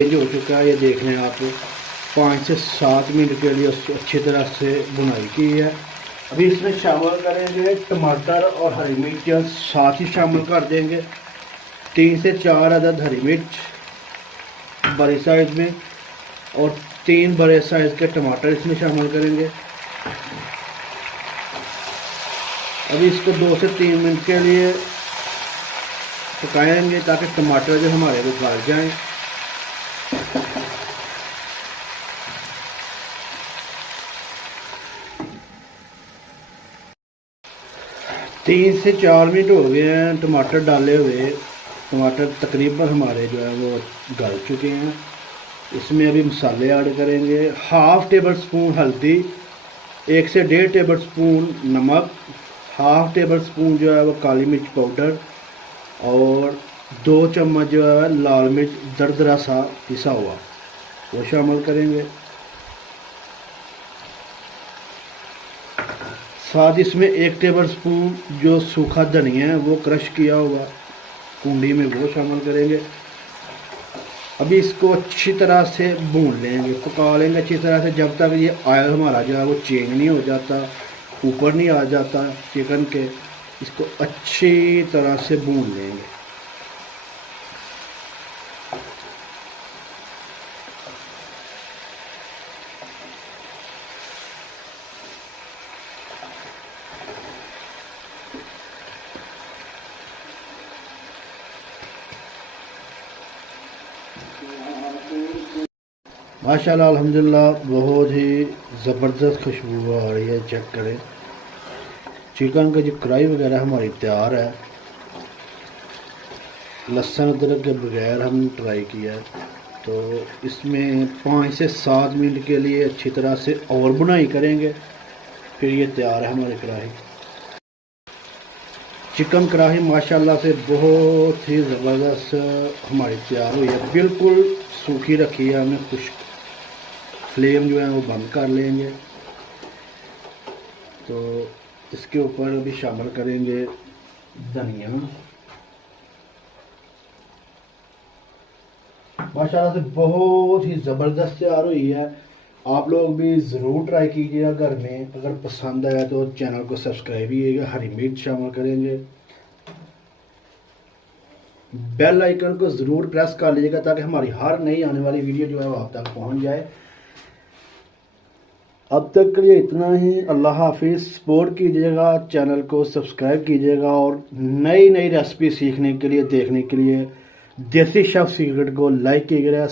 Change हो चुका है, ये देख रहे हैं आप। 5 से 7 मिनट के लिए उसको अच्छी तरह से बुनाई की है। अभी इसमें शामिल करेंगे टमाटर और हरी मिर्च साथ ही शामिल कर देंगे। 3 से 4 अदद हरी मिर्च बड़े साइज़ में और 3 बड़े साइज़ के टमाटर इसमें शामिल करेंगे। अभी इसको 2 से 3 मिनट के लिए पकाएंगे ताकि टमाटर जो हमारे वो गल जाएं। तीन से 4 मिनट हो गए हैं टमाटर डाले हुए। टमाटर तकरीबन हमारे जो है वो गल चुके हैं। इसमें अभी मसाले ऐड करेंगे। हाफ़ टेबल स्पून हल्दी, 1 से 1.5 टेबल स्पून नमक, हाफ़ टेबल स्पून जो है वो काली मिर्च पाउडर और 2 चम्मच जो है लाल मिर्च दरदरा सा पिसा हुआ वो शामिल करेंगे। साथ इसमें 1 टेबल स्पून जो सूखा धनिया है वो क्रश किया हुआ कुंडी में वो शामिल करेंगे। अभी इसको अच्छी तरह से भून लेंगे, पका लेंगे अच्छी तरह से जब तक ये ऑयल हमारा जो है वो चेंज नहीं हो जाता, ऊपर नहीं आ जाता चिकन के। इसको अच्छी तरह से भून लेंगे। माशाल्लाह अल्हम्दुलिल्लाह बहुत ही ज़बरदस्त खुशबू आ रही है। चेक करें, चिकन का जो कढ़ाई वगैरह हमारी तैयार है। लहसुन अदरक के बगैर हमने ट्राई किया है। तो इसमें 5 से 7 मिनट के लिए अच्छी तरह से और बुनाई करेंगे, फिर ये तैयार है हमारी कढ़ाई। चिकन कढ़ाई माशाल्लाह से बहुत ही ज़बरदस्त हमारी तैयार हुई है। बिल्कुल सूखी रखी है हमने, खुश्क। फ्लेम जो है वो बंद कर लेंगे। तो इसके ऊपर अभी शामिल करेंगे धनिया। माशाल्लाह से बहुत ही ज़बरदस्त तैयार हुई है। आप लोग भी ज़रूर ट्राई कीजिएगा घर में। अगर पसंद आया तो चैनल को सब्सक्राइब कीजिएगा। हरी मिर्च शामिल करेंगे। बेल आइकन को ज़रूर प्रेस कर लीजिएगा ताकि हमारी हर नई आने वाली वीडियो जो है वो आप तक पहुंच जाए। अब तक के लिए इतना ही। अल्लाह हाफिज़। सपोर्ट कीजिएगा, चैनल को सब्सक्राइब कीजिएगा और नई नई रेसिपी सीखने के लिए, देखने के लिए देसी शेफ सीक्रेट को लाइक कीजिएगा।